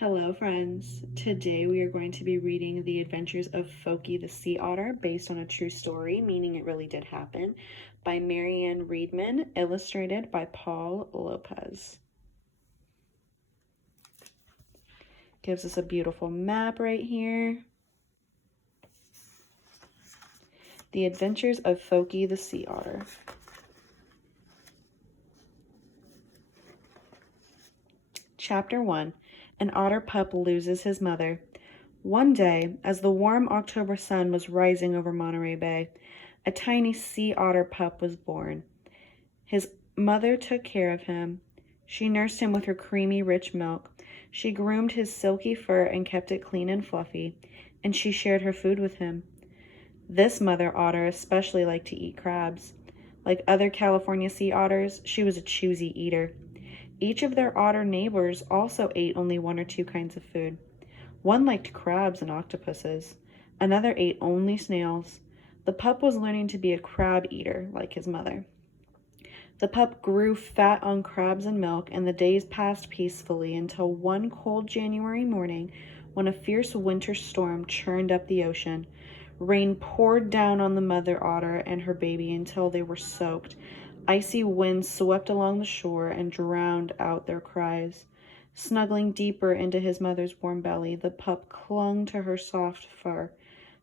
Hello friends, today we are going to be reading The Adventures of Phokey the Sea Otter based on a true story, meaning it really did happen, by Marianne Reedman, illustrated by Paul Lopez. Gives us a beautiful map right here. The Adventures of Phokey the Sea Otter. Chapter 1. An Otter Pup Loses His Mother. One day, as the warm October sun was rising over Monterey Bay, a tiny sea otter pup was born. His mother took care of him. She nursed him with her creamy, rich milk. She groomed his silky fur and kept it clean and fluffy, and she shared her food with him. This mother otter especially liked to eat crabs. Like other California sea otters, she was a choosy eater. Each of their otter neighbors also ate only one or two kinds of food. One liked crabs and octopuses. Another ate only snails. The pup was learning to be a crab eater, like his mother. The pup grew fat on crabs and milk, and the days passed peacefully until one cold January morning when a fierce winter storm churned up the ocean. Rain poured down on the mother otter and her baby until they were soaked. Icy winds swept along the shore and drowned out their cries. Snuggling deeper into his mother's warm belly, the pup clung to her soft fur.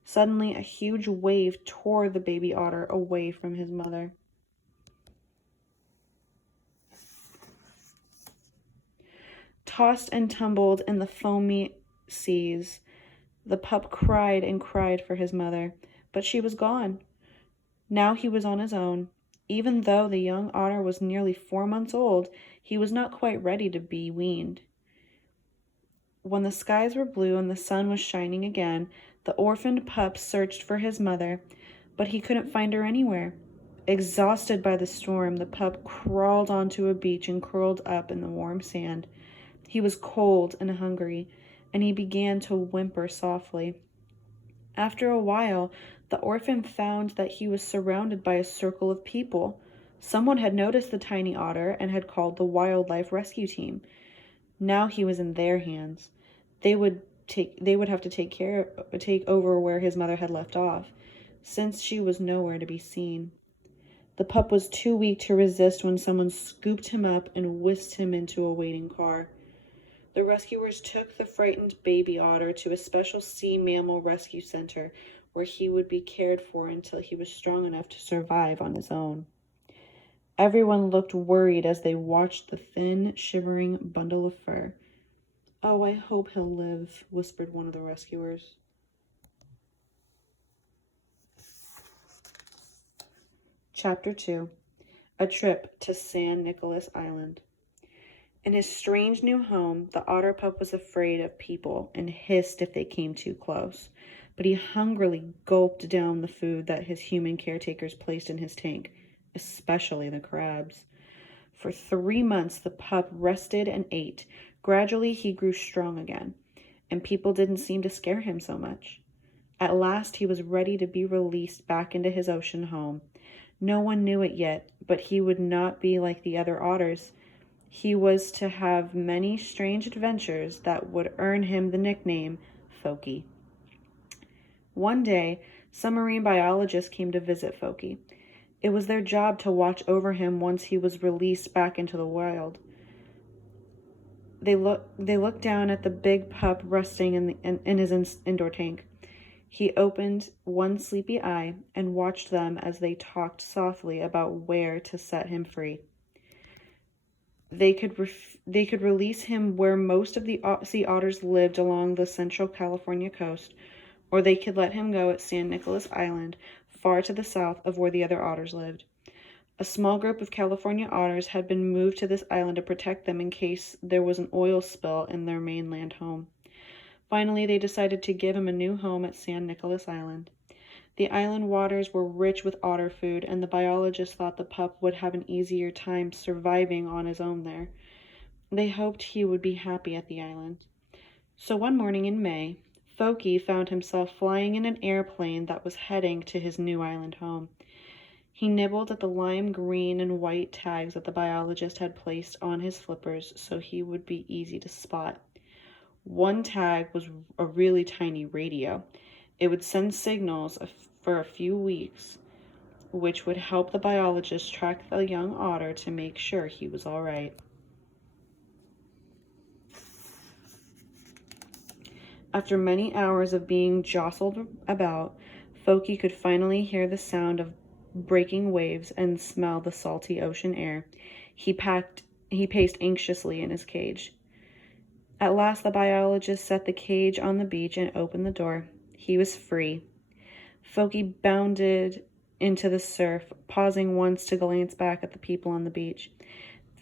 Suddenly, a huge wave tore the baby otter away from his mother. Tossed and tumbled in the foamy seas, the pup cried and cried for his mother, but she was gone. Now he was on his own. Even though the young otter was nearly 4 months old, he was not quite ready to be weaned. When the skies were blue and the sun was shining again, the orphaned pup searched for his mother, but he couldn't find her anywhere. Exhausted by the storm, the pup crawled onto a beach and curled up in the warm sand. He was cold and hungry, and he began to whimper softly. After a while, the orphan found that he was surrounded by a circle of people. Someone had noticed the tiny otter and had called the wildlife rescue team. Now he was in their hands. They would have to take over where his mother had left off, since she was nowhere to be seen. The pup was too weak to resist when someone scooped him up and whisked him into a waiting car. The rescuers took the frightened baby otter to a special sea mammal rescue center where he would be cared for until he was strong enough to survive on his own. Everyone looked worried as they watched the thin, shivering bundle of fur. "Oh, I hope he'll live," whispered one of the rescuers. Chapter 2. A Trip to San Nicolas Island. In his strange new home, the otter pup was afraid of people and hissed if they came too close, but he hungrily gulped down the food that his human caretakers placed in his tank, especially the crabs. For 3 months, the pup rested and ate. Gradually, he grew strong again, and people didn't seem to scare him so much. At last, he was ready to be released back into his ocean home. No one knew it yet, but he would not be like the other otters. He was to have many strange adventures that would earn him the nickname Phokey. One day, some marine biologists came to visit Phokey. It was their job to watch over him once he was released back into the wild. They looked down at the big pup resting in his indoor tank. He opened one sleepy eye and watched them as they talked softly about where to set him free. They could release him where most of the sea otters lived along the central California coast, or they could let him go at San Nicolas Island, far to the south of where the other otters lived. A small group of California otters had been moved to this island to protect them in case there was an oil spill in their mainland home. Finally, they decided to give him a new home at San Nicolas Island. The island waters were rich with otter food, and the biologists thought the pup would have an easier time surviving on his own there. They hoped he would be happy at the island. So one morning in May, Phokey found himself flying in an airplane that was heading to his new island home. He nibbled at the lime green and white tags that the biologist had placed on his flippers so he would be easy to spot. One tag was a really tiny radio. It would send signals for a few weeks, which would help the biologist track the young otter to make sure he was all right. After many hours of being jostled about, Phokey could finally hear the sound of breaking waves and smell the salty ocean air. He paced anxiously in his cage. At last the biologist set the cage on the beach and opened the door. He was free. Phokey bounded into the surf, pausing once to glance back at the people on the beach.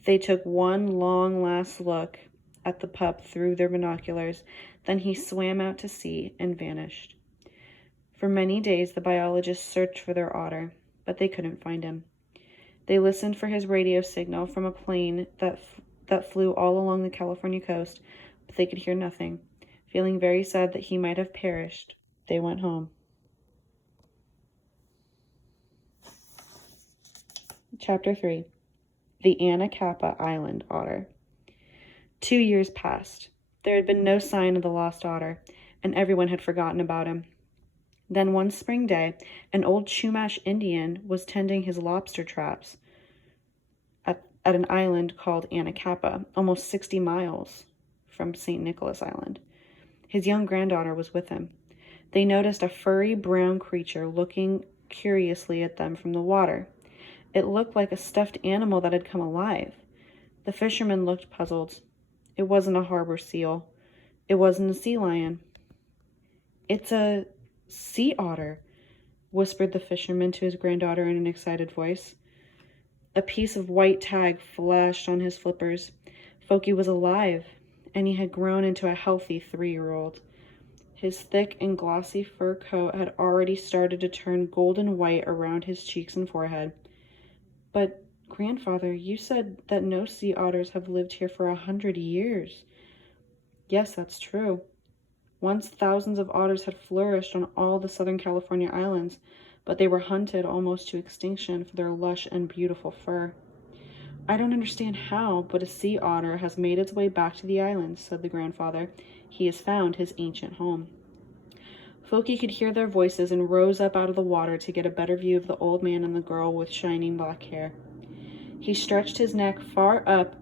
They took one long last look at the pup through their binoculars. Then he swam out to sea and vanished. For many days the biologists searched for their otter, but they couldn't find him. They listened for his radio signal from a plane that flew all along the California coast, but they could hear nothing. Feeling very sad that he might have perished, they went home. Chapter 3. The Anacapa Island Otter. 2 years passed. There had been no sign of the lost otter, and everyone had forgotten about him. Then one spring day, an old Chumash Indian was tending his lobster traps at an island called Anacapa, almost 60 miles from St. Nicholas Island. His young granddaughter was with him. They noticed a furry brown creature looking curiously at them from the water. It looked like a stuffed animal that had come alive. The fisherman looked puzzled. It wasn't a harbor seal. It wasn't a sea lion. "It's a sea otter," whispered the fisherman to his granddaughter in an excited voice. A piece of white tag flashed on his flippers. Phokey was alive, and he had grown into a healthy 3-year-old. His thick and glossy fur coat had already started to turn golden white around his cheeks and forehead. "But, grandfather, you said that no sea otters have lived here for 100 years. "Yes, that's true. Once thousands of otters had flourished on all the Southern California islands, but they were hunted almost to extinction for their lush and beautiful fur. "I don't understand how, but a sea otter has made its way back to the islands," said the grandfather. "He has found his ancient home." Phokey could hear their voices and rose up out of the water to get a better view of the old man and the girl with shining black hair. He stretched his neck far up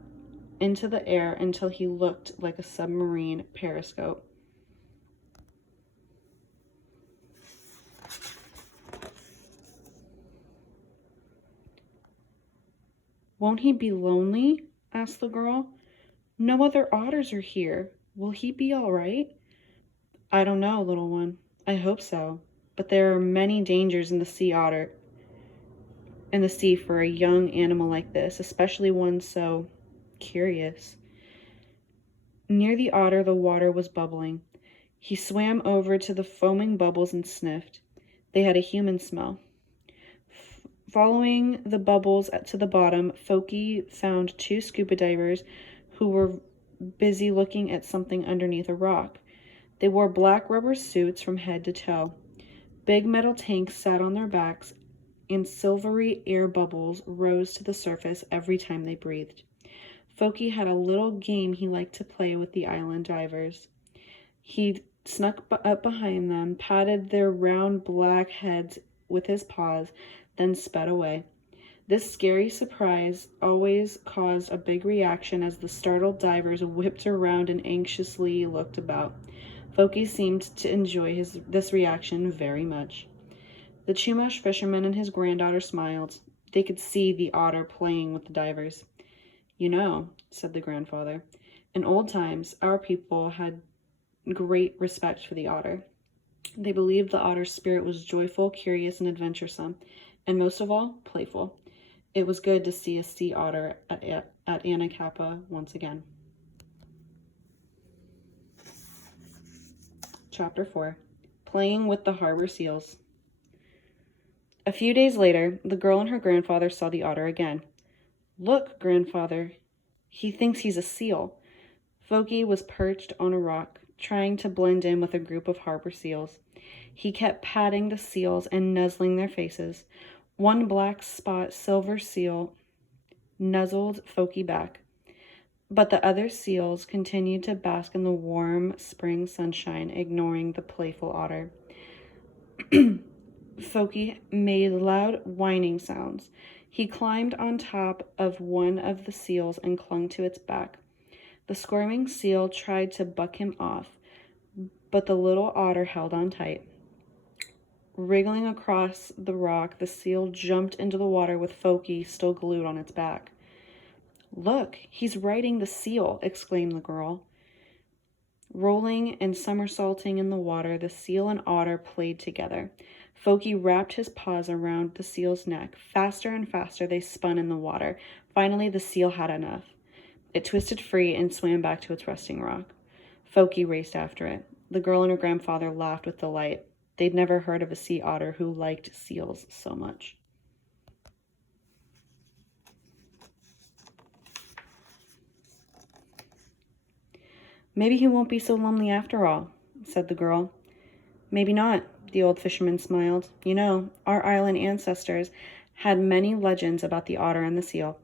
into the air until he looked like a submarine periscope. "Won't he be lonely?" asked the girl. "No other otters are here. Will he be all right?" "I don't know, little one. I hope so. But there are many dangers in the sea for a young animal like this, especially one so curious." Near the otter, the water was bubbling. He swam over to the foaming bubbles and sniffed. They had a human smell. Following the bubbles to the bottom, Phokey found 2 scuba divers who were busy looking at something underneath a rock. They wore black rubber suits from head to toe. Big metal tanks sat on their backs, and silvery air bubbles rose to the surface every time they breathed. Phokey had a little game he liked to play with the island divers. He snuck up behind them, patted their round black heads with his paws, then sped away. This scary surprise always caused a big reaction as the startled divers whipped around and anxiously looked about. Phokey seemed to enjoy this reaction very much. The Chumash fisherman and his granddaughter smiled. They could see the otter playing with the divers. "You know," said the grandfather, "in old times, our people had great respect for the otter. They believed the otter's spirit was joyful, curious, and adventuresome, and most of all, playful. It was good to see a sea otter at Anacapa once again." Chapter 4. Playing with the Harbor Seals. A few days later, the girl and her grandfather saw the otter again. "Look, grandfather, he thinks he's a seal." Phokey was perched on a rock, trying to blend in with a group of harbor seals. He kept patting the seals and nuzzling their faces. One black spot silver seal nuzzled Phokey back. But the other seals continued to bask in the warm spring sunshine, ignoring the playful otter. Phokey made loud whining sounds. He climbed on top of one of the seals and clung to its back. The squirming seal tried to buck him off, but the little otter held on tight. Wriggling across the rock, the seal jumped into the water with Phokey still glued on its back. "Look, he's riding the seal," exclaimed the girl. Rolling and somersaulting in the water, the seal and otter played together. Phokey wrapped his paws around the seal's neck. Faster and faster they spun in the water. Finally, the seal had enough. It twisted free and swam back to its resting rock. Phokey raced after it. The girl and her grandfather laughed with delight. They'd never heard of a sea otter who liked seals so much. "Maybe he won't be so lonely after all," said the girl. "Maybe not," the old fisherman smiled. "You know, our island ancestors had many legends about the otter and the seal.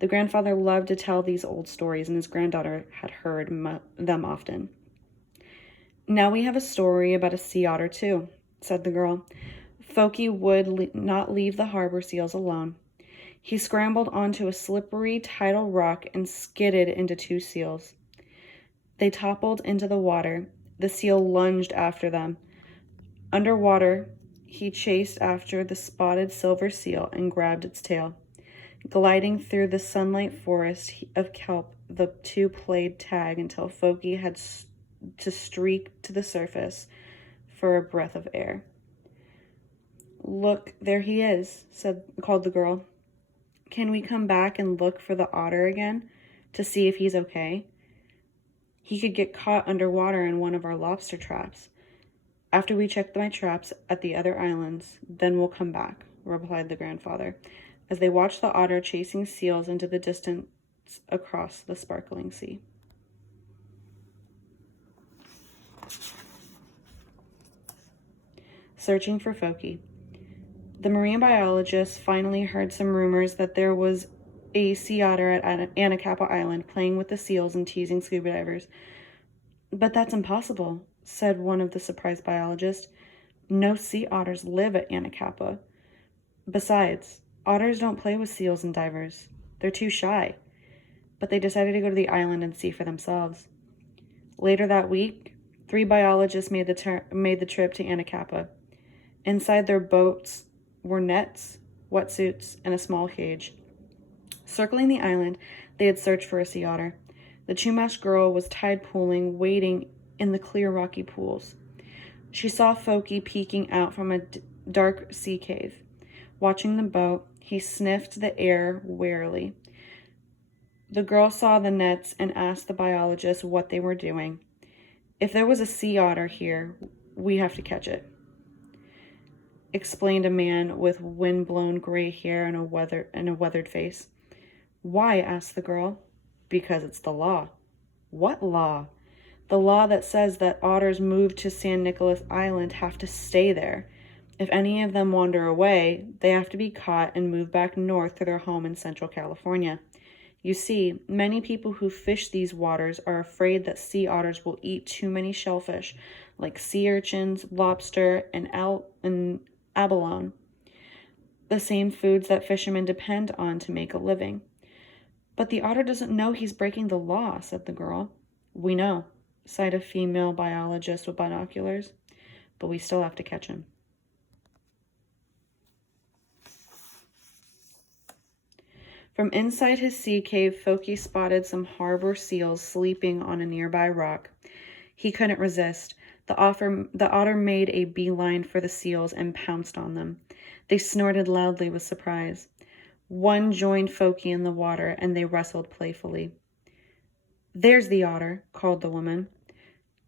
The grandfather loved to tell these old stories, and his granddaughter had heard them often." "Now we have a story about a sea otter, too," said the girl. Phokey would not leave the harbor seals alone. He scrambled onto a slippery tidal rock and skidded into two seals. They toppled into the water. The seal lunged after them. Underwater, he chased after the spotted silver seal and grabbed its tail. Gliding through the sunlight forest of kelp, the two played tag until Phokey had to streak to the surface for a breath of air. "Look, there he is," called the girl. "Can we come back and look for the otter again to see if he's okay? He could get caught underwater in one of our lobster traps. After we check my traps at the other islands, then we'll come back," replied the grandfather, as they watched the otter chasing seals into the distance across the sparkling sea. Searching for Phokey. The marine biologist finally heard some rumors that there was a sea otter at Anacapa Island playing with the seals and teasing scuba divers. "But that's impossible," said one of the surprised biologists. "No sea otters live at Anacapa. Besides, otters don't play with seals and divers. They're too shy." But they decided to go to the island and see for themselves. Later that week, 3 biologists made the trip to Anacapa. Inside their boats were nets, wetsuits, and a small cage. Circling the island, they had searched for a sea otter. The Chumash girl was tide pooling, wading in the clear rocky pools. She saw Phokey peeking out from a dark sea cave. Watching the boat, he sniffed the air warily. The girl saw the nets and asked the biologist what they were doing. "If there was a sea otter here, we have to catch it," explained a man with wind-blown gray hair and a weathered face. "Why?" asked the girl. "Because it's the law." "What law?" "The law that says that otters moved to San Nicolas Island have to stay there. If any of them wander away, they have to be caught and moved back north to their home in Central California. You see, many people who fish these waters are afraid that sea otters will eat too many shellfish, like sea urchins, lobster, and abalone, the same foods that fishermen depend on to make a living." "But the otter doesn't know he's breaking the law," said the girl. "We know," sighed a female biologist with binoculars, "but we still have to catch him." From inside his sea cave, Phokey spotted some harbor seals sleeping on a nearby rock. He couldn't resist. The otter made a beeline for the seals and pounced on them. They snorted loudly with surprise. One joined Phokey in the water, and they wrestled playfully. "There's the otter," called the woman.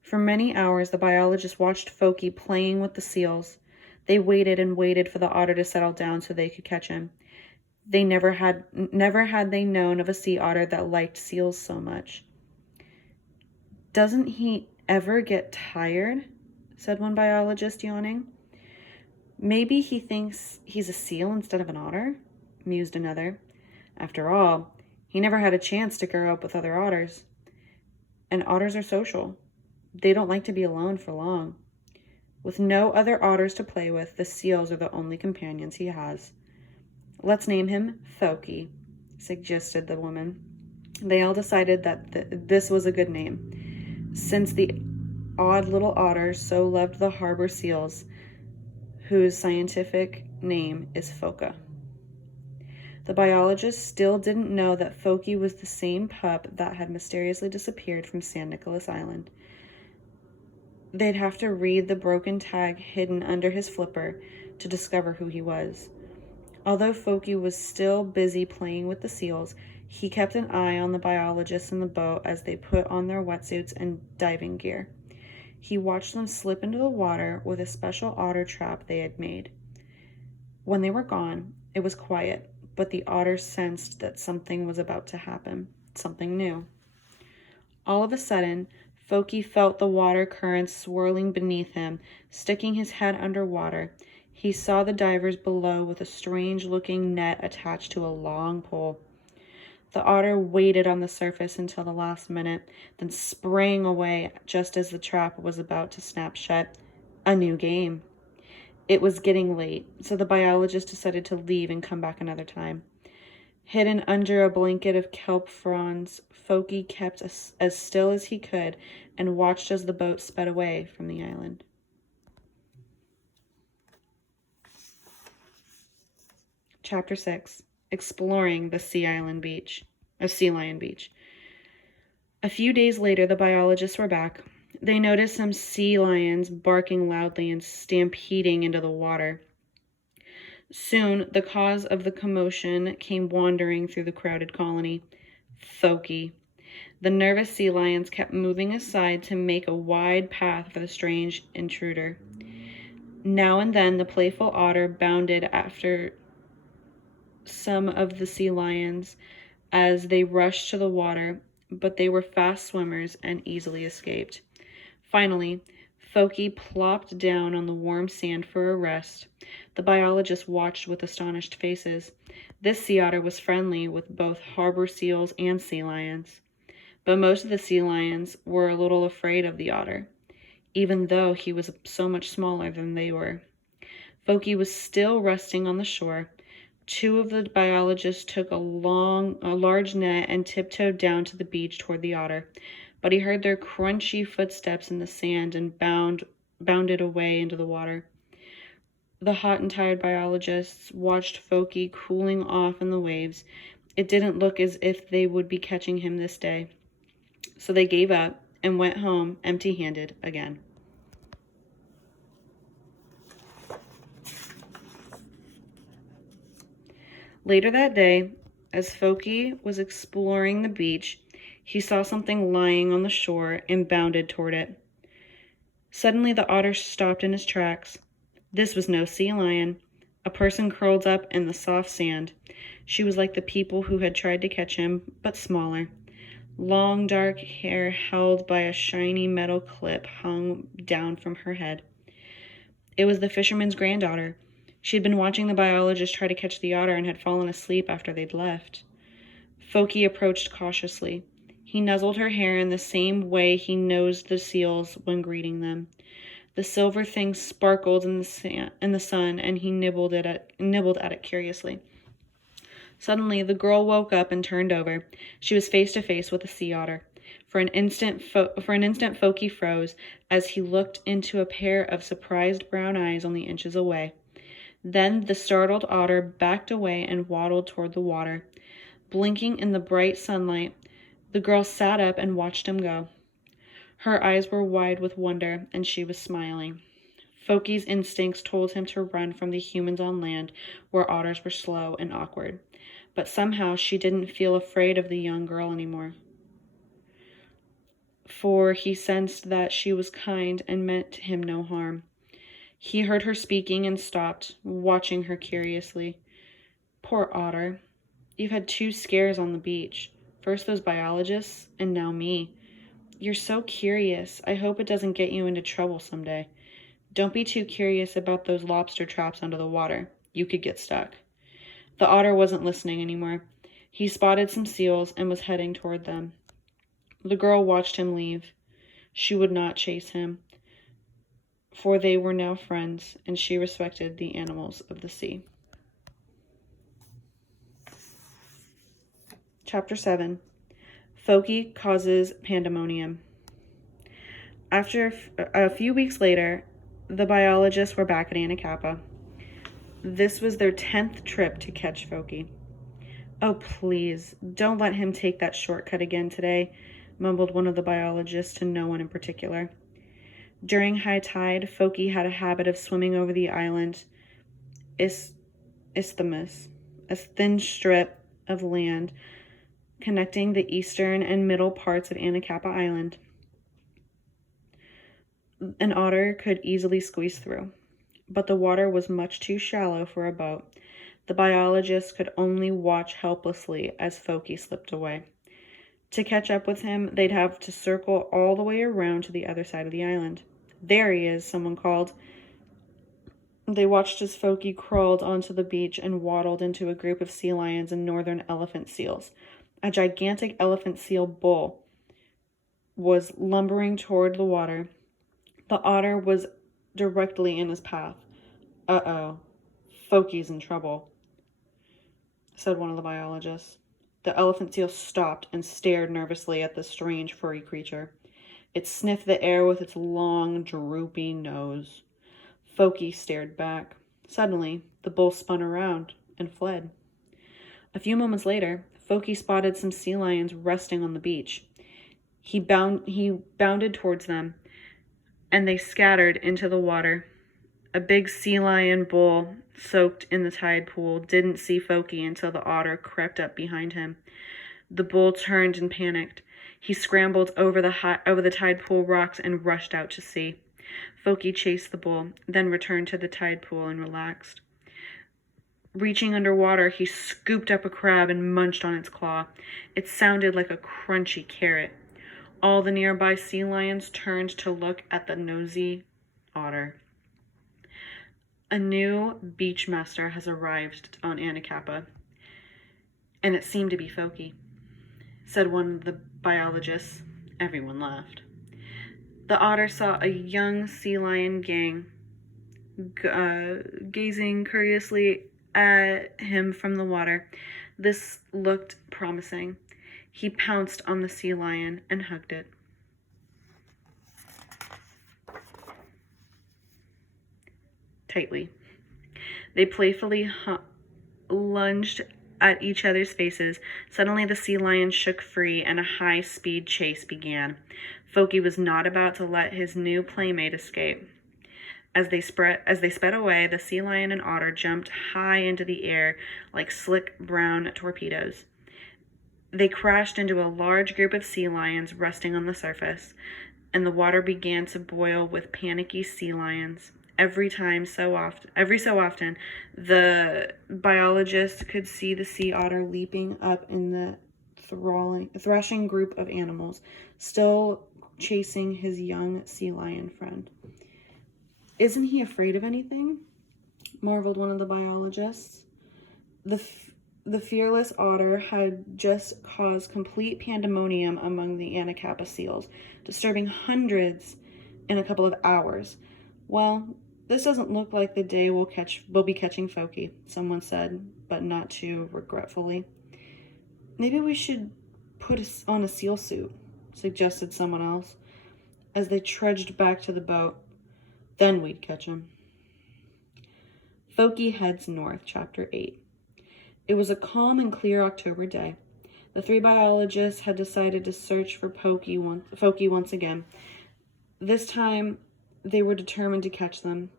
For many hours, the biologist watched Phokey playing with the seals. They waited and waited for the otter to settle down so they could catch him. They never had they known of a sea otter that liked seals so much. "Doesn't he ever get tired?" said one biologist, yawning. "Maybe he thinks he's a seal instead of an otter," mused another. "After all, He never had a chance to grow up with other otters. And otters are social. They don't like to be alone for long. With no other otters to play with, the seals are the only companions he has. Let's name him Phokey, suggested the woman. They all decided that this was a good name, since the odd little otter so loved the harbor seals, whose scientific name is Phoca. The biologists still didn't know that Phokey was the same pup that had mysteriously disappeared from San Nicolas Island. They'd have to read the broken tag hidden under his flipper to discover who he was. Although Phokey was still busy playing with the seals, he kept an eye on the biologists in the boat as they put on their wetsuits and diving gear. He watched them slip into the water with a special otter trap they had made. When they were gone, it was quiet, but the otter sensed that something was about to happen, something new. All of a sudden, Phokey felt the water currents swirling beneath him, sticking his head underwater. He saw the divers below with a strange-looking net attached to a long pole. The otter waited on the surface until the last minute, then sprang away just as the trap was about to snap shut. A new game. It was getting late, so the biologist decided to leave and come back another time. Hidden under a blanket of kelp fronds, Phokey kept as still as he could and watched as the boat sped away from the island. Chapter 6. Exploring the Sea Lion Beach. A few days later, the biologists were back. They noticed some sea lions barking loudly and stampeding into the water. Soon, the cause of the commotion came wandering through the crowded colony. Phokey. The nervous sea lions kept moving aside to make a wide path for the strange intruder. Now and then, the playful otter bounded after some of the sea lions as they rushed to the water, but they were fast swimmers and easily escaped. Finally, Phokey plopped down on the warm sand for a rest. The biologists watched with astonished faces. This sea otter was friendly with both harbor seals and sea lions. But most of the sea lions were a little afraid of the otter, even though he was so much smaller than they were. Phokey was still resting on the shore. Two of the biologists took a large net and tiptoed down to the beach toward the otter, but he heard their crunchy footsteps in the sand and bounded away into the water. The hot and tired biologists watched Phokey cooling off in the waves. It didn't look as if they would be catching him this day, so they gave up and went home empty-handed again. Later that day, as Phokey was exploring the beach, he saw something lying on the shore and bounded toward it. Suddenly, the otter stopped in his tracks. This was no sea lion. A person curled up in the soft sand. She was like the people who had tried to catch him, but smaller. Long dark hair held by a shiny metal clip hung down from her head. It was the fisherman's granddaughter. She had been watching the biologist try to catch the otter and had fallen asleep after they'd left. Phokey approached cautiously. He nuzzled her hair in the same way he nosed the seals when greeting them. The silver thing sparkled in the sun, and he nibbled at it curiously. Suddenly, the girl woke up and turned over. She was face to face with a sea otter. For an instant, Phokey froze as he looked into a pair of surprised brown eyes only inches away. Then the startled otter backed away and waddled toward the water. Blinking in the bright sunlight, the girl sat up and watched him go. Her eyes were wide with wonder, and she was smiling. Phokey's instincts told him to run from the humans on land, where otters were slow and awkward. But somehow she didn't feel afraid of the young girl anymore, for he sensed that she was kind and meant him no harm. He heard her speaking and stopped, watching her curiously. Poor otter. You've had 2 scares on the beach. First those biologists, and now me. You're so curious. I hope it doesn't get you into trouble someday. Don't be too curious about those lobster traps under the water. You could get stuck. The otter wasn't listening anymore. He spotted some seals and was heading toward them. The girl watched him leave. She would not chase him, for they were now friends, and she respected the animals of the sea. Chapter 7. Phokey causes pandemonium. After a few weeks later, the biologists were back at Anacapa. This was their 10th trip to catch Phokey. "Oh, please, don't let him take that shortcut again today," mumbled one of the biologists to no one in particular. During high tide, Phokey had a habit of swimming over the island isthmus, a thin strip of land connecting the eastern and middle parts of Anacapa Island. An otter could easily squeeze through, but the water was much too shallow for a boat. The biologists could only watch helplessly as Phokey slipped away. To catch up with him, they'd have to circle all the way around to the other side of the island. "There he is," someone called. They watched as Phokey crawled onto the beach and waddled into a group of sea lions and northern elephant seals. A gigantic elephant seal bull was lumbering toward the water. The otter was directly in his path. "Uh-oh, Phokey's in trouble," said one of the biologists. The elephant seal stopped and stared nervously at the strange furry creature. It sniffed the air with its long, droopy nose. Phokey stared back. Suddenly, the bull spun around and fled. A few moments later, Phokey spotted some sea lions resting on the beach. He bounded towards them, and they scattered into the water. A big sea lion bull, soaked in the tide pool, didn't see Phokey until the otter crept up behind him. The bull turned and panicked. He scrambled over the tide pool rocks and rushed out to sea. Phokey chased the bull, then returned to the tide pool and relaxed. Reaching underwater, he scooped up a crab and munched on its claw. It sounded like a crunchy carrot. All the nearby sea lions turned to look at the nosy otter. "A new beach master has arrived on Anacapa, and it seemed to be Phokey," said one of the biologists. Everyone laughed. The otter saw a young sea lion gang gazing curiously at him from the water. This looked promising. He pounced on the sea lion and hugged it. Tightly. They playfully lunged at each other's faces. Suddenly the sea lion shook free and a high-speed chase began. Phokey was not about to let his new playmate escape. As they sped away, the sea lion and otter jumped high into the air like slick brown torpedoes. They crashed into a large group of sea lions resting on the surface, and the water began to boil with panicky sea lions. Every so often, the biologist could see the sea otter leaping up in the thrashing group of animals, still chasing his young sea lion friend. "Isn't he afraid of anything?" marveled one of the biologists. The fearless otter had just caused complete pandemonium among the Anacapa seals, disturbing hundreds in a couple of hours. "Well, this doesn't look like the day we'll be catching Phokey," someone said, but not too regretfully. "Maybe we should put on a seal suit," suggested someone else, as they trudged back to the boat. "Then we'd catch him." Phokey heads north, Chapter 8. It was a calm and clear October day. The three biologists had decided to search for Phokey once again. This time, they were determined to catch him.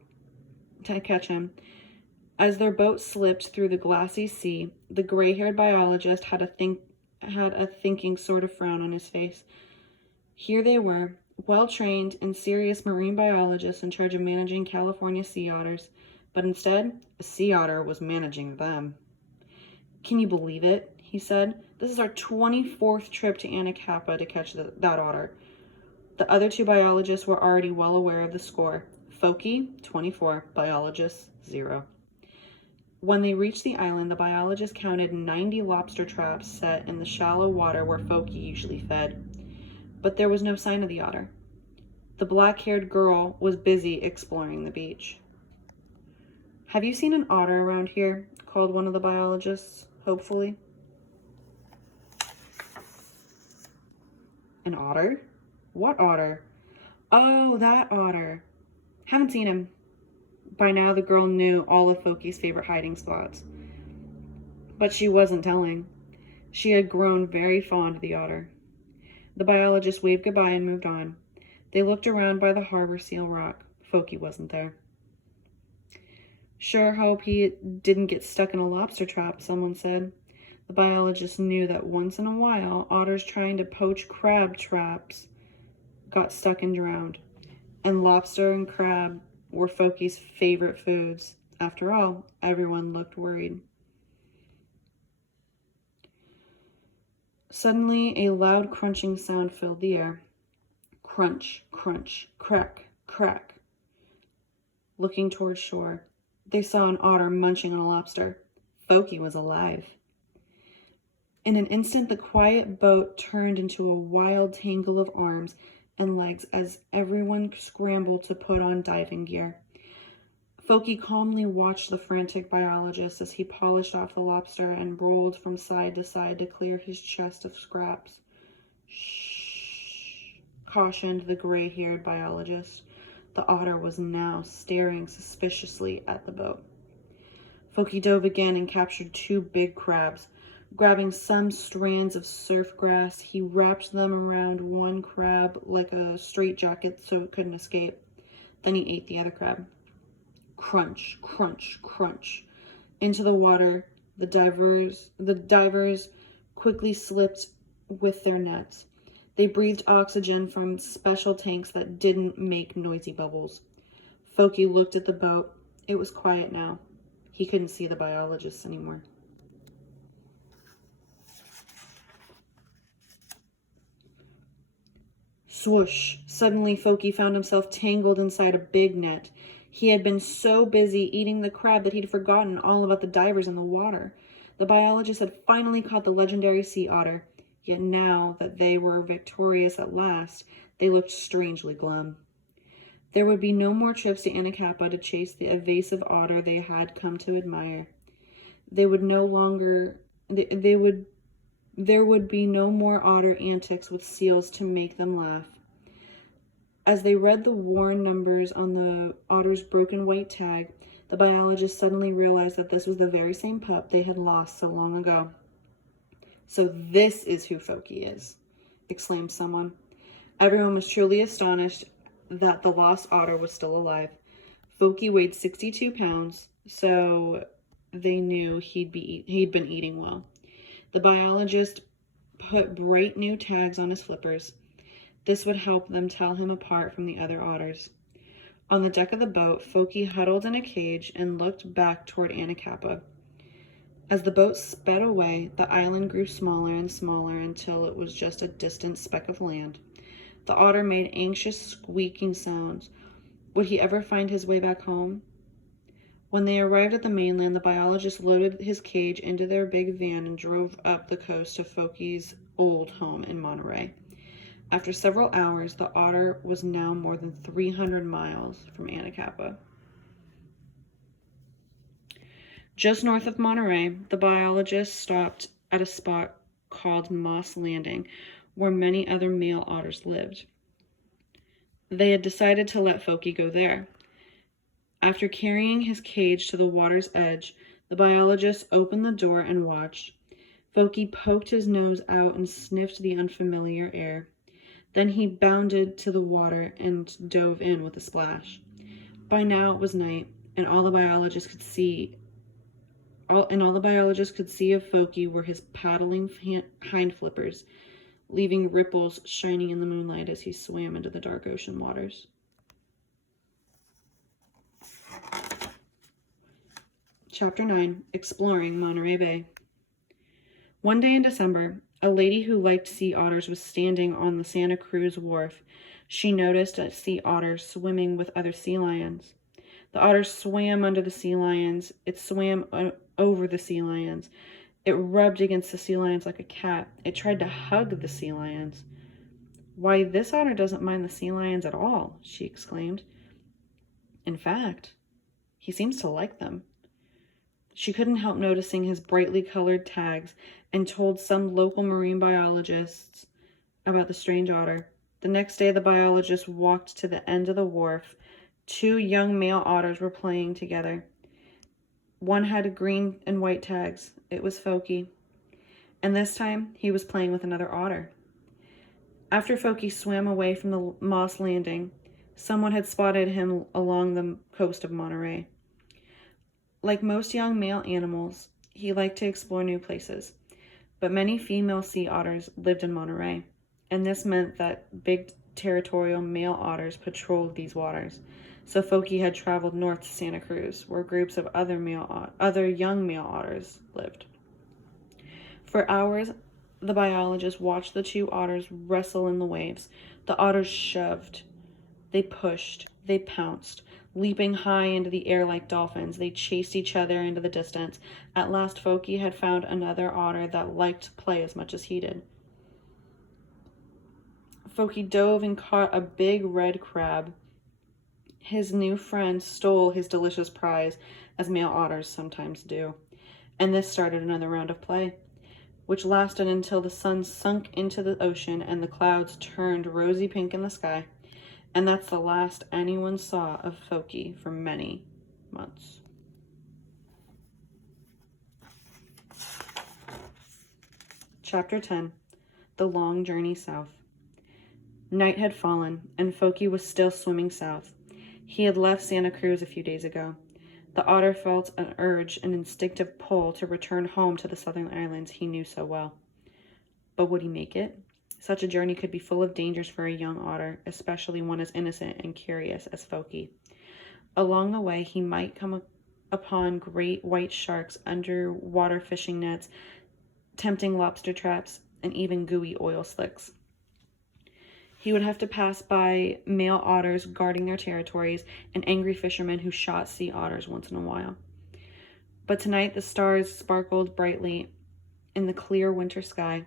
As their boat slipped through the glassy sea, the gray-haired biologist had a thinking sort of frown on his face. Here they were, well-trained and serious marine biologists in charge of managing California sea otters, but instead, a sea otter was managing them. "Can you believe it?" he said. "This is our 24th trip to Anacapa to catch that otter." The other two biologists were already well aware of the score. Phokey, 24, biologists, 0. When they reached the island, the biologist counted 90 lobster traps set in the shallow water where Phokey usually fed. But there was no sign of the otter. The black-haired girl was busy exploring the beach. "Have you seen an otter around here?" called one of the biologists, hopefully. "An otter? What otter?" "Oh, that otter. Haven't seen him." By now, the girl knew all of Phokey's favorite hiding spots. But she wasn't telling. She had grown very fond of the otter. The biologist waved goodbye and moved on. They looked around by the harbor seal rock. Phokey wasn't there. "Sure hope he didn't get stuck in a lobster trap," someone said. The biologist knew that once in a while, otters trying to poach crab traps got stuck and drowned. And lobster and crab were Phokey's favorite foods. After all, everyone looked worried. Suddenly, a loud crunching sound filled the air. Crunch, crunch, crack, crack. Looking toward shore, they saw an otter munching on a lobster. Phokey was alive. In an instant, the quiet boat turned into a wild tangle of arms and legs as everyone scrambled to put on diving gear. Phokey calmly watched the frantic biologist as he polished off the lobster and rolled from side to side to clear his chest of scraps. "Shh," cautioned the gray-haired biologist. The otter was now staring suspiciously at the boat. Phokey dove again and captured 2 big crabs. Grabbing some strands of surf grass, he wrapped them around one crab like a straitjacket so it couldn't escape. Then he ate the other crab. Crunch, crunch, crunch. Into the water, the divers quickly slipped with their nets. They breathed oxygen from special tanks that didn't make noisy bubbles. Phokey looked at the boat. It was quiet now. He couldn't see the biologists anymore. Swoosh! Suddenly, Phokey found himself tangled inside a big net. He had been so busy eating the crab that he'd forgotten all about the divers in the water. The biologist had finally caught the legendary sea otter, yet now that they were victorious at last, they looked strangely glum. There would be no more trips to Anacapa to chase the evasive otter they had come to admire. There would be no more otter antics with seals to make them laugh. As they read the worn numbers on the otter's broken white tag, the biologist suddenly realized that this was the very same pup they had lost so long ago. "So this is who Phokey is," exclaimed someone. Everyone was truly astonished that the lost otter was still alive. Phokey weighed 62 pounds, so they knew he'd been eating well. The biologist put bright new tags on his flippers. This would help them tell him apart from the other otters. On the deck of the boat, Phokey huddled in a cage and looked back toward Anacapa. As the boat sped away, the island grew smaller and smaller until it was just a distant speck of land. The otter made anxious, squeaking sounds. Would he ever find his way back home? When they arrived at the mainland, the biologist loaded his cage into their big van and drove up the coast to Phokey's old home in Monterey. After several hours, the otter was now more than 300 miles from Anacapa. Just north of Monterey, the biologist stopped at a spot called Moss Landing, where many other male otters lived. They had decided to let Phokey go there. After carrying his cage to the water's edge, the biologist opened the door and watched. Phokey poked his nose out and sniffed the unfamiliar air. Then he bounded to the water and dove in with a splash. By now it was night, and all the biologist could see of Phokey were his paddling hind flippers, leaving ripples shining in the moonlight as he swam into the dark ocean waters. Chapter 9, Exploring Monterey Bay. One day in December, a lady who liked sea otters was standing on the Santa Cruz wharf. She noticed a sea otter swimming with other sea lions. The otter swam under the sea lions. It swam over the sea lions. It rubbed against the sea lions like a cat. It tried to hug the sea lions. "Why, this otter doesn't mind the sea lions at all," she exclaimed. "In fact, he seems to like them." She couldn't help noticing his brightly colored tags and told some local marine biologists about the strange otter. The next day, the biologist walked to the end of the wharf. Two young male otters were playing together. One had green and white tags. It was Phokey. And this time, he was playing with another otter. After Phokey swam away from the moss landing, someone had spotted him along the coast of Monterey. Like most young male animals, he liked to explore new places, but many female sea otters lived in Monterey, and this meant that big territorial male otters patrolled these waters. So Phokey had traveled north to Santa Cruz, where groups of other young male otters lived. For hours, the biologist watched the two otters wrestle in the waves. The otters shoved, they pushed, they pounced, leaping high into the air like dolphins. They chased each other into the distance. At last, Phokey had found another otter that liked to play as much as he did. Phokey dove and caught a big red crab. His new friend stole his delicious prize, as male otters sometimes do. And this started another round of play, which lasted until the sun sunk into the ocean and the clouds turned rosy pink in the sky. And that's the last anyone saw of Phokey for many months. Chapter 10. The Long Journey South. Night had fallen, and Phokey was still swimming south. He had left Santa Cruz a few days ago. The otter felt an urge, an instinctive pull to return home to the southern islands he knew so well. But would he make it? Such a journey could be full of dangers for a young otter, especially one as innocent and curious as Phokey. Along the way, he might come upon great white sharks, underwater fishing nets, tempting lobster traps, and even gooey oil slicks. He would have to pass by male otters guarding their territories and angry fishermen who shot sea otters once in a while. But tonight the stars sparkled brightly in the clear winter sky,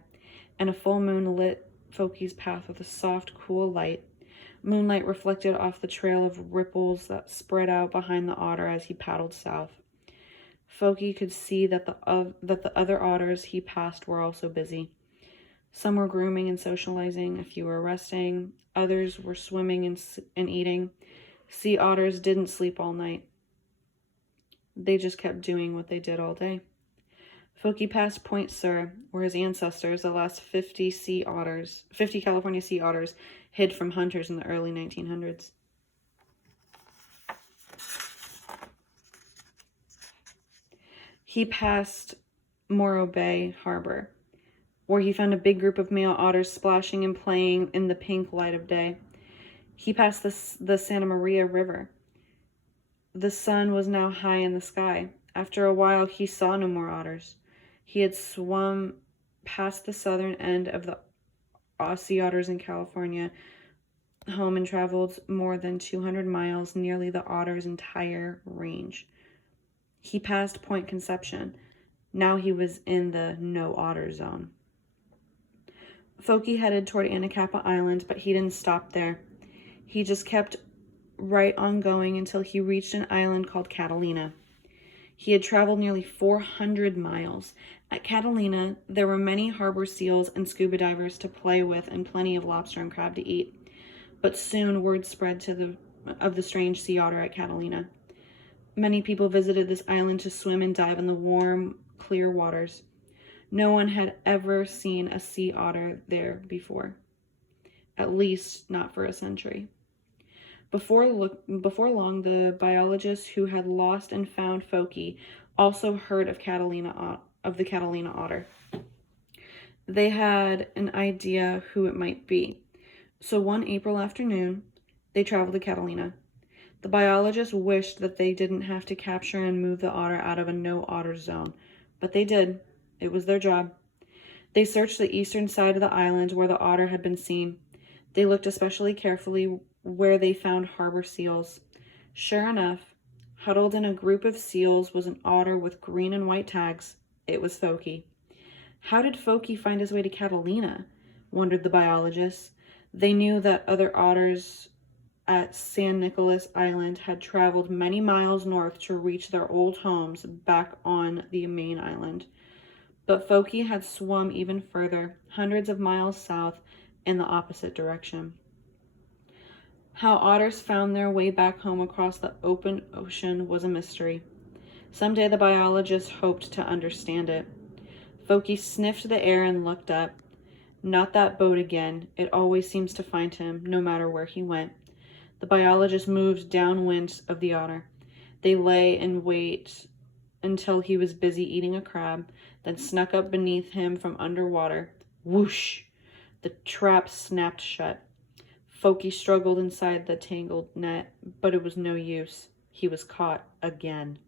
and a full moon lit Phokey's path with a soft, cool light. Moonlight reflected off the trail of ripples that spread out behind the otter as he paddled south. Phokey could see that the other otters he passed were also busy. Some were grooming and socializing, a few were resting, others were swimming and eating. Sea otters didn't sleep all night. They just kept doing what they did all day. Phokey passed Point Sur, where his ancestors, the last 50 California sea otters, hid from hunters in the early 1900s. He passed Morro Bay Harbor, where he found a big group of male otters splashing and playing in the pink light of day. He passed the Santa Maria River. The sun was now high in the sky. After a while, he saw no more otters. He had swum past the southern end of the sea otters in California home and traveled more than 200 miles, nearly the otter's entire range. He passed Point Conception. Now he was in the no otter zone. Phokey headed toward Anacapa Island, but he didn't stop there. He just kept right on going until he reached an island called Catalina. He had traveled nearly 400 miles. At Catalina, there were many harbor seals and scuba divers to play with and plenty of lobster and crab to eat. But soon word spread of the strange sea otter at Catalina. Many people visited this island to swim and dive in the warm, clear waters. No one had ever seen a sea otter there before, at least not for a century. Before long, the biologists who had lost and found Phokey also heard of the Catalina otter. They had an idea who it might be. So one April afternoon, they traveled to Catalina. The biologists wished that they didn't have to capture and move the otter out of a no otter zone, but they did. It was their job. They searched the eastern side of the island where the otter had been seen. They looked especially carefully where they found harbor seals. Sure enough, Huddled in a group of seals was an otter with green and white tags. It was Phokey. How did Phokey find his way to Catalina? Wondered the biologists. They knew that other otters at San Nicolas Island had traveled many miles north to reach their old homes back on the main island. But Phokey had swum even further, hundreds of miles south in the opposite direction. How otters found their way back home across the open ocean was a mystery. Someday the biologists hoped to understand it. Phokey sniffed the air and looked up. Not that boat again. It always seems to find him, no matter where he went. The biologist moved downwind of the otter. They lay in wait until he was busy eating a crab, then snuck up beneath him from underwater. Whoosh! The trap snapped shut. Phokey struggled inside the tangled net, but it was no use. He was caught again.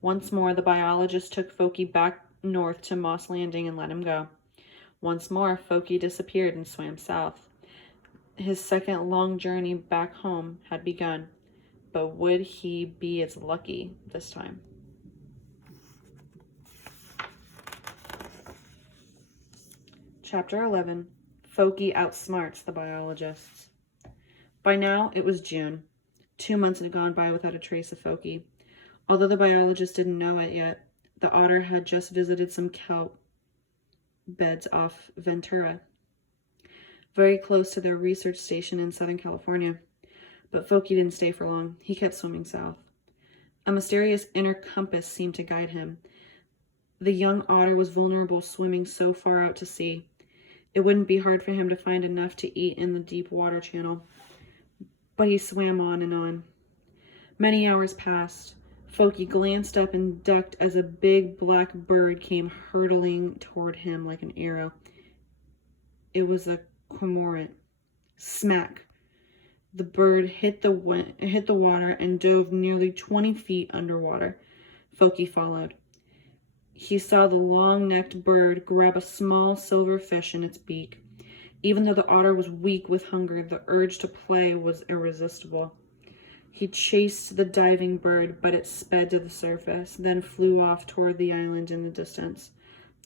Once more, the biologist took Phokey back north to Moss Landing and let him go. Once more, Phokey disappeared and swam south. His second long journey back home had begun, but would he be as lucky this time? Chapter 11. Phokey outsmarts the biologists. By now, it was June. 2 months had gone by without a trace of Phokey. Although the biologists didn't know it yet, the otter had just visited some kelp beds off Ventura, very close to their research station in Southern California. But Phokey didn't stay for long. He kept swimming south. A mysterious inner compass seemed to guide him. The young otter was vulnerable, swimming so far out to sea. It wouldn't be hard for him to find enough to eat in the deep water channel. But he swam on and on. Many hours passed. Phokey glanced up and ducked as a big black bird came hurtling toward him like an arrow. It was a cormorant. Smack! The bird hit the water and dove nearly 20 feet underwater. Phokey followed. He saw the long-necked bird grab a small silver fish in its beak. Even though the otter was weak with hunger, the urge to play was irresistible. He chased the diving bird, but it sped to the surface, then flew off toward the island in the distance.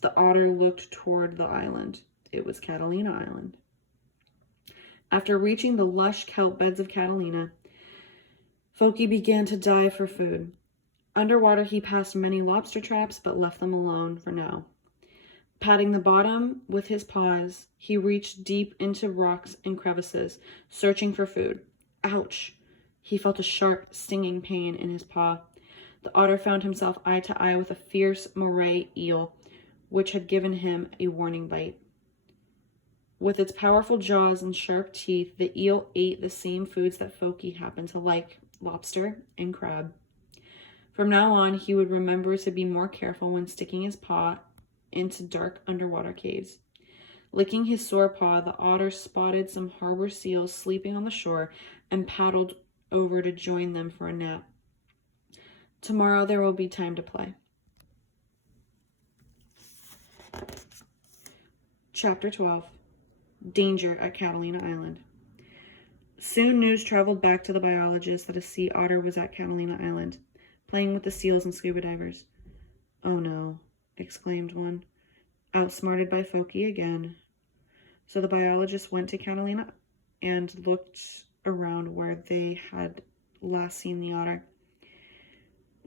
The otter looked toward the island. It was Catalina Island. After reaching the lush kelp beds of Catalina, Phokey began to dive for food. Underwater, he passed many lobster traps, but left them alone for now. Patting the bottom with his paws, he reached deep into rocks and crevices, searching for food. Ouch! He felt a sharp, stinging pain in his paw. The otter found himself eye to eye with a fierce moray eel, which had given him a warning bite. With its powerful jaws and sharp teeth, the eel ate the same foods that Phokey happened to like, lobster and crab. From now on, he would remember to be more careful when sticking his paw into dark underwater caves. Licking his sore paw, the otter spotted some harbor seals sleeping on the shore and paddled over to join them for a nap. Tomorrow there will be time to play. Chapter 12. Danger at Catalina Island. Soon news traveled back to the biologists that a sea otter was at Catalina Island, playing with the seals and scuba divers. "Oh no," exclaimed one. "Outsmarted by Phokey again." So the biologists went to Catalina and looked around where they had last seen the otter.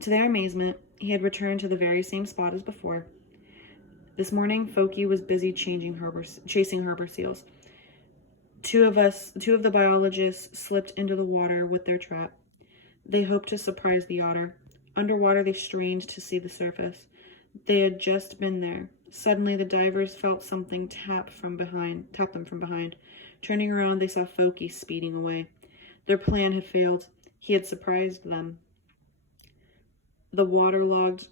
To their amazement, he had returned to the very same spot as before. This morning, Phokey was busy chasing harbor seals. Two of the biologists slipped into the water with their trap. They hoped to surprise the otter. Underwater, they strained to see the surface. They had just been there. Suddenly, the divers felt something tap them from behind. Turning around, they saw Phokey speeding away. Their plan had failed. He had surprised them. The waterlogged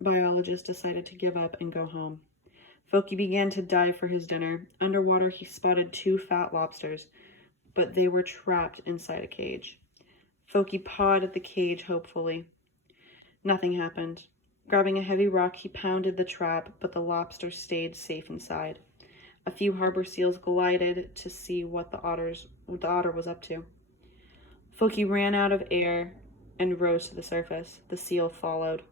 biologist decided to give up and go home. Phokey began to dive for his dinner. Underwater, he spotted 2 fat lobsters, but they were trapped inside a cage. Phokey pawed at the cage hopefully. Nothing happened. Grabbing a heavy rock, he pounded the trap, but the lobster stayed safe inside. A few harbor seals glided to see what the otter was up to. Phokey ran out of air and rose to the surface. The seal followed.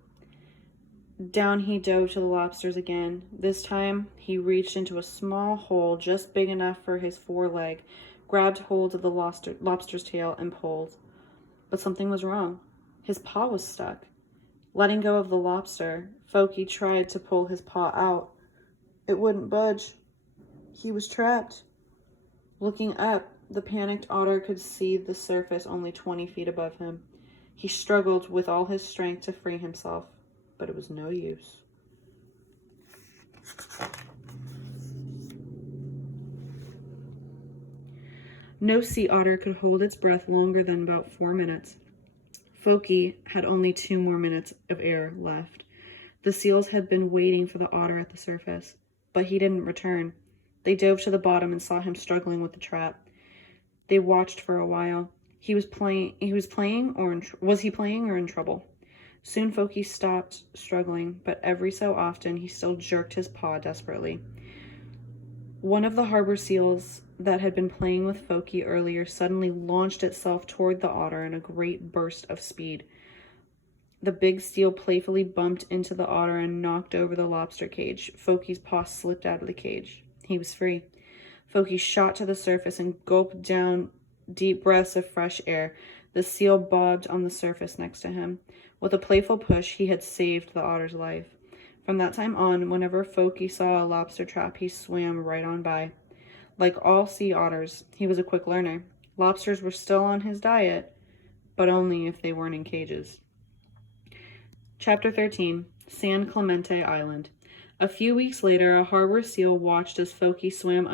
Down he dove to the lobsters again. This time he reached into a small hole just big enough for his foreleg, grabbed hold of the lobster's tail, and pulled. But something was wrong. His paw was stuck. Letting go of the lobster, Phokey tried to pull his paw out. It wouldn't budge. He was trapped. Looking up, the panicked otter could see the surface only 20 feet above him. He struggled with all his strength to free himself, but it was no use. No sea otter could hold its breath longer than about 4 minutes. Phokey had only 2 more minutes of air left. The seals had been waiting for the otter at the surface, but he didn't return. They dove to the bottom and saw him struggling with the trap. They watched for a while. Was he playing or in trouble? Soon Phokey stopped struggling, but every so often he still jerked his paw desperately. One of the harbor seals that had been playing with Phokey earlier suddenly launched itself toward the otter in a great burst of speed. The big seal playfully bumped into the otter and knocked over the lobster cage. Phokey's paw slipped out of the cage. He was free. Phokey shot to the surface and gulped down deep breaths of fresh air. The seal bobbed on the surface next to him. With a playful push, he had saved the otter's life. From that time on, whenever Phokey saw a lobster trap, he swam right on by. Like all sea otters, he was a quick learner. Lobsters were still on his diet, but only if they weren't in cages. Chapter 13, San Clemente Island. A few weeks later, a harbor seal watched as Phokey swam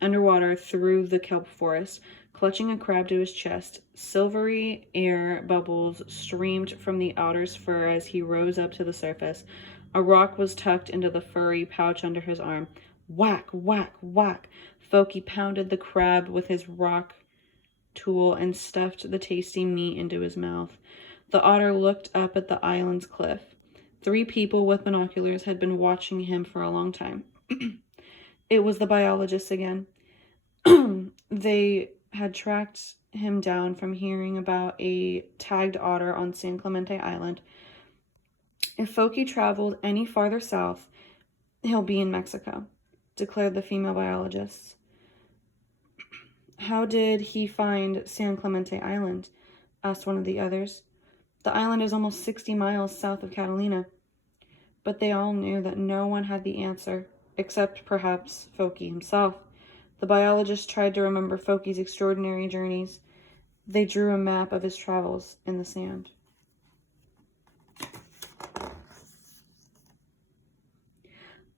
underwater through the kelp forest, clutching a crab to his chest. Silvery air bubbles streamed from the otter's fur as he rose up to the surface. A rock was tucked into the furry pouch under his arm. Whack, whack, whack. Phokey pounded the crab with his rock tool and stuffed the tasty meat into his mouth. The otter looked up at the island's cliff. 3 people with binoculars had been watching him for a long time. It was the biologists again. They had tracked him down from hearing about a tagged otter on San Clemente Island. If Phokey traveled any farther south, he'll be in Mexico, declared the female biologists. How did he find San Clemente Island? Asked one of the others. The island is almost 60 miles south of Catalina. But they all knew that no one had the answer, except perhaps Phokey himself. The biologists tried to remember Phokey's extraordinary journeys. They drew a map of his travels in the sand.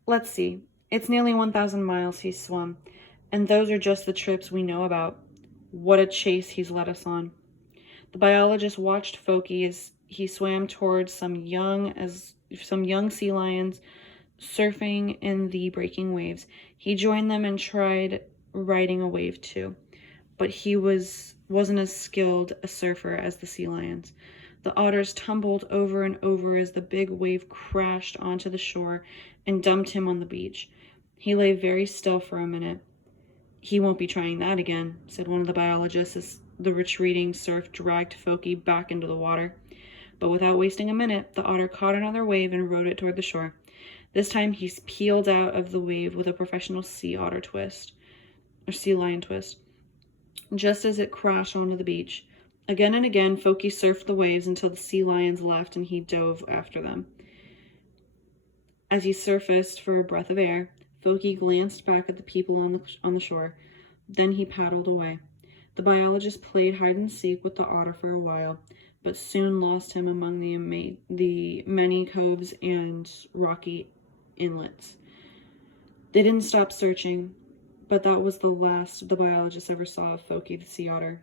Let's see. It's nearly 1,000 miles he's swum, and those are just the trips we know about. What a chase he's led us on. The biologist watched Phokey as he swam towards some young sea lions surfing in the breaking waves. He joined them and tried riding a wave too, but he wasn't as skilled a surfer as the sea lions. The otters tumbled over and over as the big wave crashed onto the shore and dumped him on the beach. He lay very still for a minute. He won't be trying that again, said one of the biologists as the retreating surf dragged Phokey back into the water. But without wasting a minute, the otter caught another wave and rode it toward the shore. This time he peeled out of the wave with a professional sea lion twist, just as it crashed onto the beach. Again and again, Phokey surfed the waves until the sea lions left and he dove after them. As he surfaced for a breath of air, Phokey glanced back at the people on the shore. Then he paddled away. The biologist played hide and seek with the otter for a while, but soon lost him among the many coves and rocky inlets. They didn't stop searching, but that was the last the biologists ever saw of Phokey the sea otter.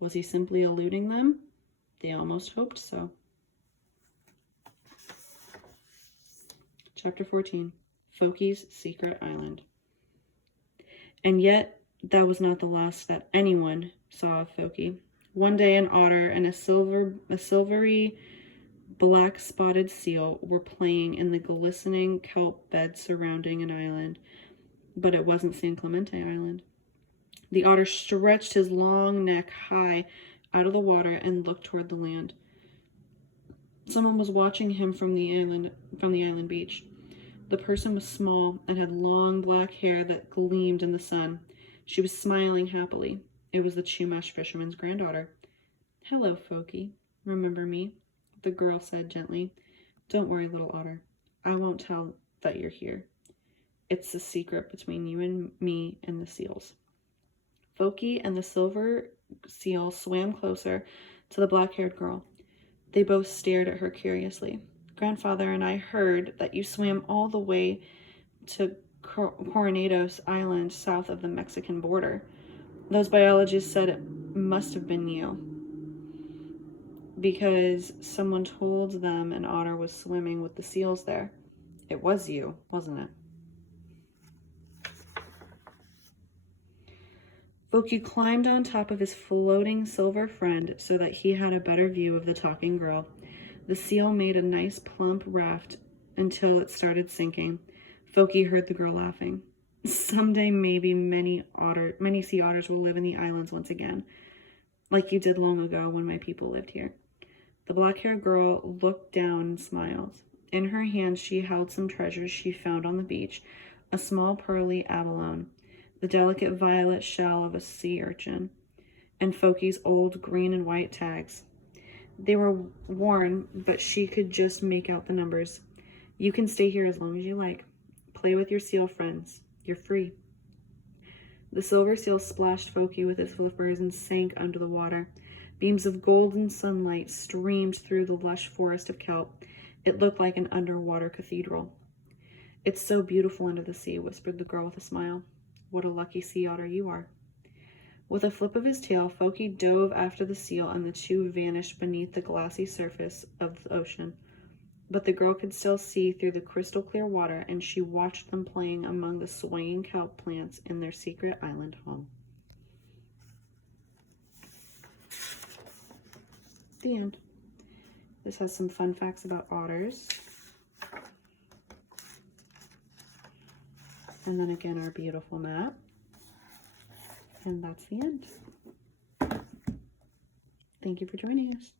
Was he simply eluding them? They almost hoped so. Chapter 14, Phokey's Secret Island. And yet, that was not the last that anyone saw of Phokey. One day, an otter and a silvery black spotted seal were playing in the glistening kelp bed surrounding an island, but it wasn't San Clemente Island. The otter stretched his long neck high out of the water and looked toward the land. Someone was watching him from the island beach. The person was small and had long black hair that gleamed in the sun. She was smiling happily. It was the Chumash fisherman's granddaughter. "Hello, Phokey. Remember me?" the girl said gently. "Don't worry, little otter. I won't tell that you're here. It's a secret between you and me and the seals." Phokey and the silver seal swam closer to the black-haired girl. They both stared at her curiously. "Grandfather and I heard that you swam all the way to Coronados Island south of the Mexican border. Those biologists said it must have been you because someone told them an otter was swimming with the seals there. It was you, wasn't it?" Phokey climbed on top of his floating silver friend so that he had a better view of the talking girl. The seal made a nice plump raft until it started sinking. Phokey heard the girl laughing. "Someday maybe many sea otters will live in the islands once again, like you did long ago when my people lived here." The black-haired girl looked down and smiled. In her hands she held some treasures she found on the beach, a small pearly abalone, the delicate violet shell of a sea urchin, and Phokey's old green and white tags. They were worn, but she could just make out the numbers. "You can stay here as long as you like. Play with your seal friends. You're free." The silver seal splashed Phokey with its flippers and sank under the water. Beams of golden sunlight streamed through the lush forest of kelp. It looked like an underwater cathedral. "It's so beautiful under the sea," whispered the girl with a smile. "What a lucky sea otter you are." With a flip of his tail, Phokey dove after the seal, and the two vanished beneath the glassy surface of the ocean. But the girl could still see through the crystal clear water, and she watched them playing among the swaying kelp plants in their secret island home. The end. This has some fun facts about otters. And then again, our beautiful map. And that's the end. Thank you for joining us.